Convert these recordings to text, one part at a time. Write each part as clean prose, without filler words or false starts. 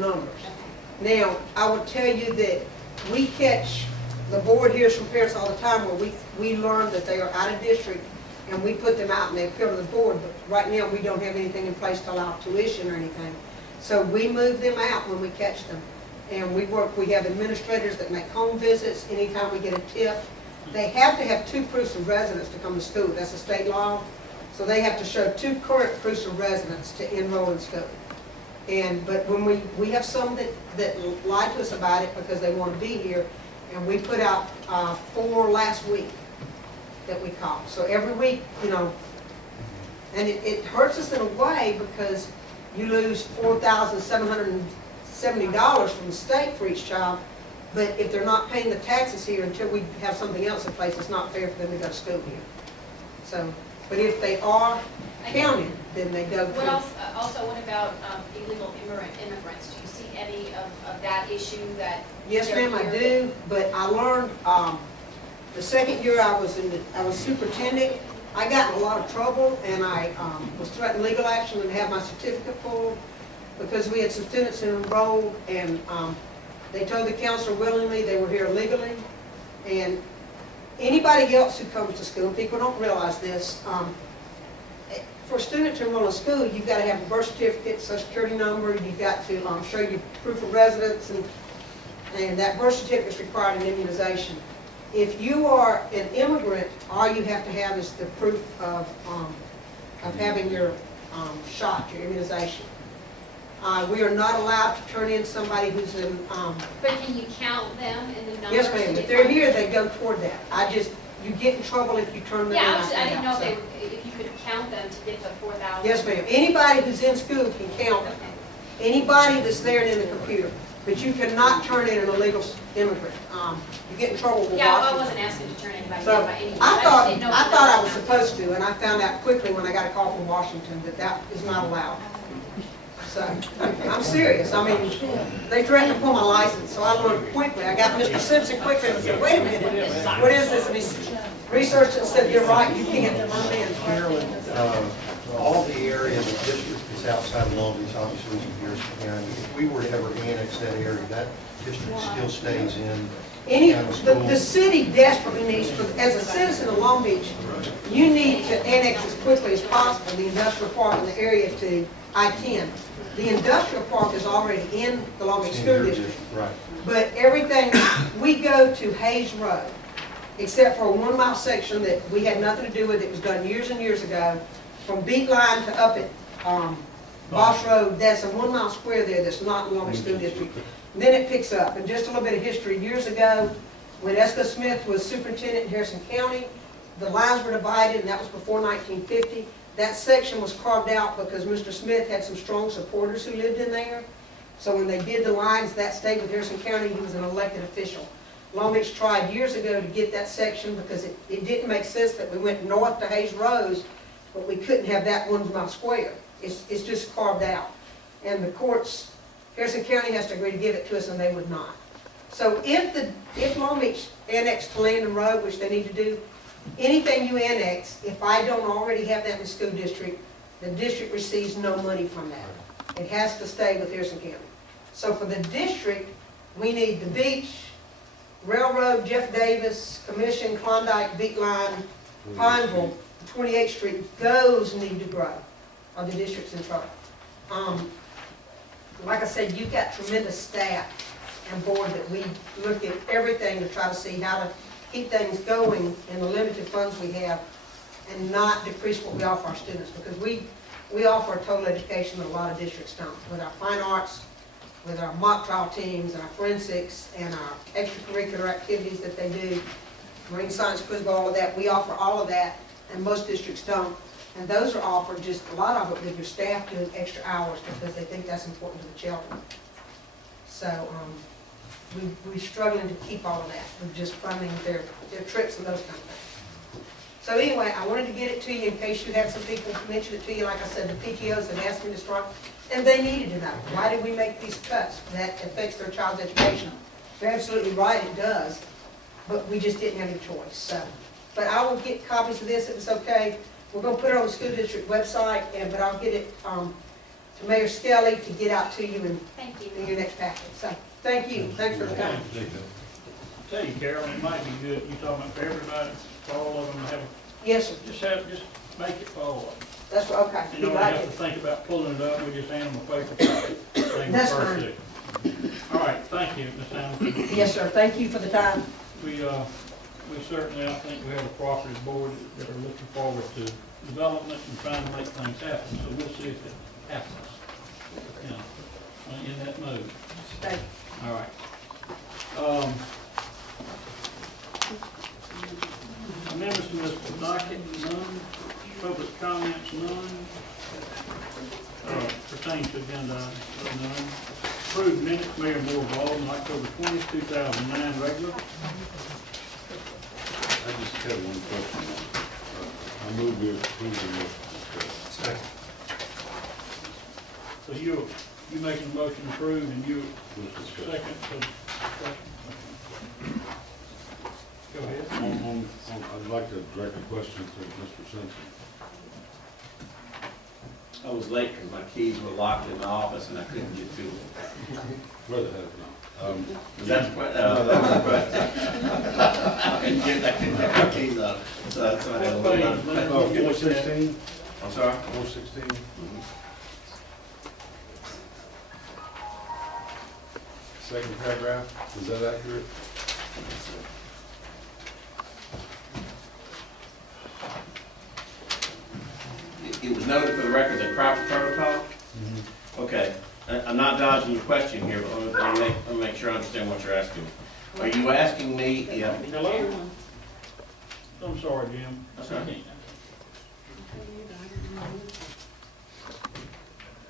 numbers. Now, I will tell you that we catch, the board hears from parents all the time where we learn that they are out of district and we put them out and they appeal to the board, but right now we don't have anything in place to allow tuition or anything. So we move them out when we catch them. And we have administrators that make home visits anytime we get a tip. They have to have 2 proofs of residence to come to school. That's a state law. So they have to show 2 current proofs of residence to enroll in school. But when we have some that lie to us about it because they want to be here, and we put out 4 last week that we caught. So every week, and it hurts us in a way because you lose $4,770 from the state for each child, but if they're not paying the taxes here until we have something else in place, it's not fair for them to go to school here. So, but if they are counted, then they go to. What else, also, what about illegal immigrants? Do you see any of that issue that? Yes, ma'am, I do, but I learned, the second year I was superintendent, I got in a lot of trouble, and I was threatened legal action and had my certificate pulled because we had some students enrolled, and they told the counselor willingly they were here legally. And anybody else who comes to school, people don't realize this, for a student to enroll in school, you've got to have a birth certificate, social security number, you've got to show your proof of residence, and that birth certificate is required in immunization. If you are an immigrant, all you have to have is the proof of having your shot, your immunization. We are not allowed to turn in somebody who's in. But can you count them in the numbers? Yes, ma'am. If they're here, they go toward that. You get in trouble if you turn them in. Yeah, I didn't know if you could count them to get the 4,000. Yes, ma'am. Anybody who's in school can count. Okay. Anybody that's there in the computer. But you cannot turn in an illegal immigrant. You get in trouble with Yeah, I Washington. wasn't asking to turn anybody So in by any means. I just thought didn't know if I you thought I were was counting. supposed to, and I found out quickly when I got a call from Washington that is not allowed. So I'm serious. I mean, they threatened to pull my license, so I learned quickly. I got Mr. Simpson quickly and said, "Wait a minute, what is this?" And he researched it and said, "You're right. You can't turn in." Carolyn, all the area of the district that's outside of Long Beach, obviously, is in Harrison County. If we were to ever annex that area, that district still stays in county school. The city desperately needs, as a citizen of Long Beach, you need to annex as quickly as possible the industrial park in the area to I-10. The industrial park is already in the Long Beach It's in School your District. Right. But everything, we go to Hayes Road, except for a 1-mile section that we had nothing to do with. It was done years and years ago, from Beat Line to up at Boss Road. That's a 1-mile square there that's not in the Long Beach School District. And then it picks up. And just a little bit of history, years ago, when Esco Smith was superintendent in Harrison County, the lines were divided, and that was before 1950. That section was carved out because Mr. Smith had some strong supporters who lived in there. So when they did the lines, that stayed with Harrison County. He was an elected official. Long Beach tried years ago to get that section because it didn't make sense that we went north to Hayes Rose, but we couldn't have that 1-mile square. It's just carved out. And the courts, Harrison County has to agree to give it to us, and they would not. So if Long Beach annexed to Landon Road, which they need to do, anything you annex, if I don't already have that in the school district, the district receives no money from that. It has to stay with Harrison County. So for the district, we need the beach, Railroad, Jeff Davis, Commission, Klondike, Beat Line, Pineville, 28th Street. Those need to grow, or the district's in trouble. Like I said, you've got tremendous staff and board that we look at everything to try to see how to keep things going in the limited funds we have and not decrease what we offer our students, because we offer a total education that a lot of districts don't. With our fine arts, with our mock trial teams and our forensics and our extracurricular activities that they do, marine science quiz ball, all of that, we offer all of that, and most districts don't. And those are offered, just a lot of it with your staff doing extra hours because they think that's important to the children. So we're struggling to keep all of that. We're just funding their trips and those kind of things. So anyway, I wanted to get it to you in case you had some people mention it to you. Like I said, the PTOs had asked me to start, and they needed to know, why did we make these cuts? That affects their child's education. They're absolutely right, it does, but we just didn't have any choice. So, but I will get copies of this if it's okay. We're going to put it on the school district website, but I'll get it to to Mayor Skelly to get out to you Thank in you. your next packet. So, thank you, thanks for the time. Tell you, Carolyn, it might be good, you talking about for everybody, for all of them to have, Yes, sir, just make it for all of them. that's what, okay. You don't have to think about pulling it up, we just hand them a paper copy. They That's refer fine. to it. All right, thank you, Ms. Hamilton. Yes, sir, thank you for the time. We certainly, I think we have a property board that are looking forward to development and trying to make things happen, so we'll see if it happens. You know, in that mode. Thank you. All right. Amendments to this docket, none. Public comments, none. Pertains to agenda items, none. Approved minutes, Mayor Moore Baldwin, October 20th, 2009, regular. I just had one question. I move we approve the motion. Second. So you making a motion to approve and you With discussion. second, so discussion. Go ahead. I'd like to direct a question to Mr. Simpson. I was late because my keys were locked in my office and I couldn't get to them. Where the heck now? Was that the question? That was the question. I couldn't get my keys out, so I had a little bit. 416? I'm sorry? 416? Second paragraph, is that accurate? It was noted for the record that proper protocol? Okay, I'm not dodging your question here, but let me make sure I understand what you're asking. Are you asking me if, Hello? I'm sorry, Jim. That's all right. I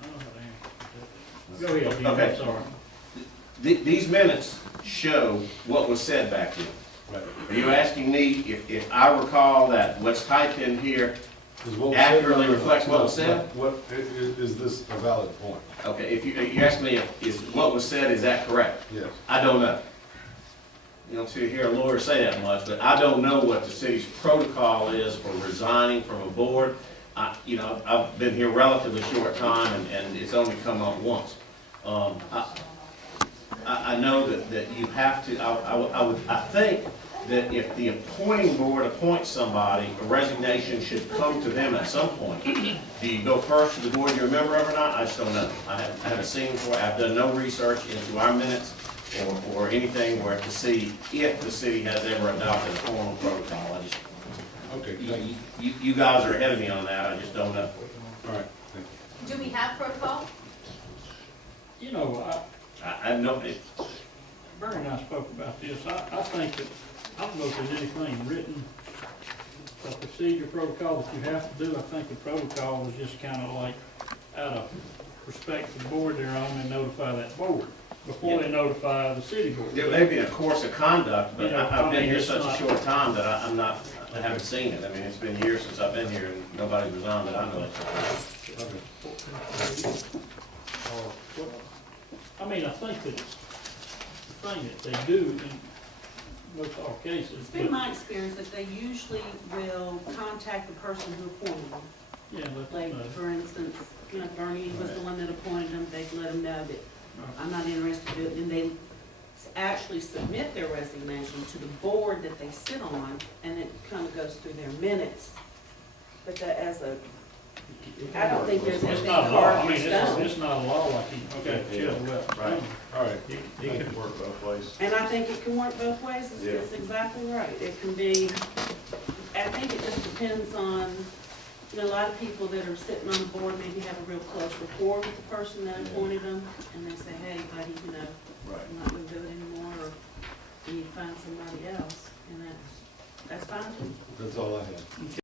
don't know how to answer that. Go ahead, Jim, Okay. I'm sorry. these minutes show what was said back then? Right. Are you asking me if I recall that what's typed in here? Is what was said- Accurately reflects what was said? Is this a valid point? Okay, if you ask me if, is what was said, is that correct? Yes. I don't know. You don't see hear a lawyer say that much, but I don't know what the city's protocol is for resigning from a board. I've been here relatively short time and it's only come up once. I know that you have to, I think that if the appointing board appoints somebody, a resignation should come to them at some point. Do you go first to the board you're a member of or not? I just don't know. I haven't seen it before. I've done no research into our minutes or anything where to see if the city has ever adopted a formal protocol. I just, Okay, thank you. you guys are ahead of me on that. I just don't know. All right, thank you. Do we have protocol? You know, I know, Barry and I spoke about this. I think that, I don't know if there's anything written, a procedure protocol that you have to do. I think the protocol is just kind of like, out of respect to the board they're on, and notify that board before they notify the city board. there may be a course of conduct, but Yeah, I've been here it's such a not- short time that I haven't seen it. I mean, it's been years since I've been here and nobody's resigned that I know of. Okay. I mean, I think that it's the thing that they do in most all cases. It's been my experience that they usually will contact the person who appointed them. Yeah, let Like, them know. for instance, Bernie was the one that appointed them, they let him know that I'm not interested in it, and they actually submit their resignation to the board that they sit on, and it kind of goes through their minutes. But that as a, I don't think there's It's anything not a law, I carved mean, in it's stone. not a law like you, okay, chisel left. Right. All right. He can work both ways. And I think it can work both ways, it's exactly right. It can be, I think it just depends on, a lot of people that are sitting on the board maybe have a real close rapport with the person that appointed them, and they say, hey, buddy, I'm not gonna do it anymore, or you need to find somebody else, and that's fine too. That's all I have.